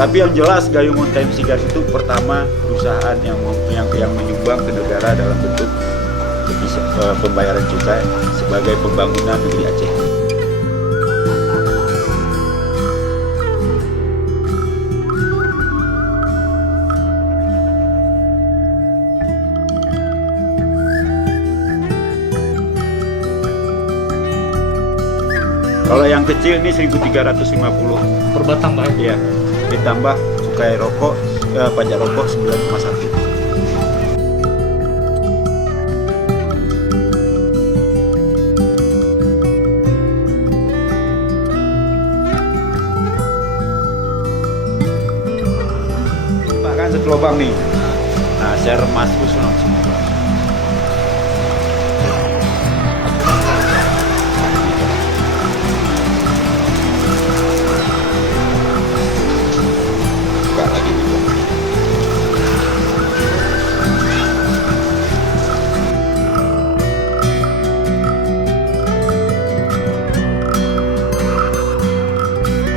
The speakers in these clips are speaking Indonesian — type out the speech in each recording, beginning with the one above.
Tapi yang jelas Gayo Mountain Cigars itu pertama perusahaan yang menyumbang ke negara dalam bentuk pembayaran cukai sebagai pembangunan negeri Aceh. Kalau yang kecil ini 1.350 per batang, Pak. ya, ditambah cukai rokok, pajak rokok 9,1. Bahkan satu lubang nih. Nah, saya remas terus langsung. Buka lagi gitu.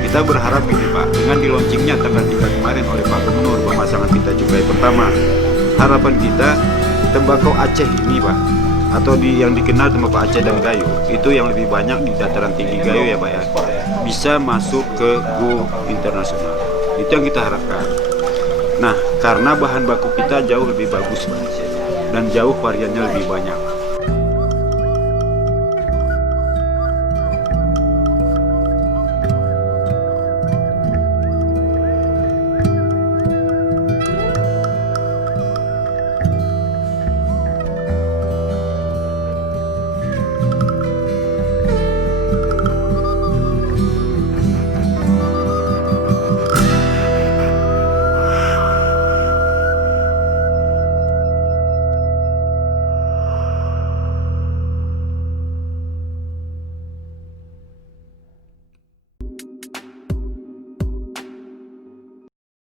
Kita berharap gini Pak, dengan di launchingnya tanggal 3 kemarin oleh Pak Gubernur pemasangan pita cukai pertama, harapan kita tembakau Aceh ini Pak, atau yang dikenal tembakau Aceh dan Gayo, itu yang lebih banyak di dataran tinggi Gayo ya Pak ya, bisa masuk ke go internasional. Itu yang kita harapkan. Nah, karena bahan baku kita jauh lebih bagus Pak, dan jauh variannya lebih banyak.